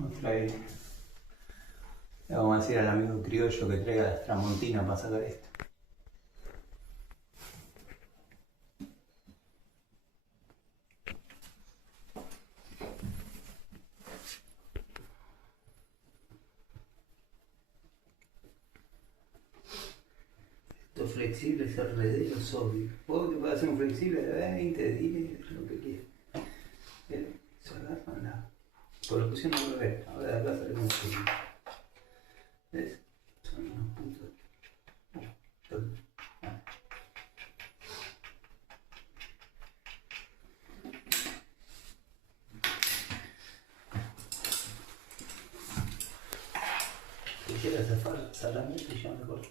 Le vamos a decir al amigo criollo que traiga las tramontinas para sacar esto. Esto flexible es alrededor obvio. Vos te puedes hacer un flexible de 20, de 10, lo que quieras. Eso agarra nada. Por lo que yo no lo veo. Ahora de acá sale como flexible. ¿Ves? Son unos puntos. Si quieres zafar, salame y yo me corto.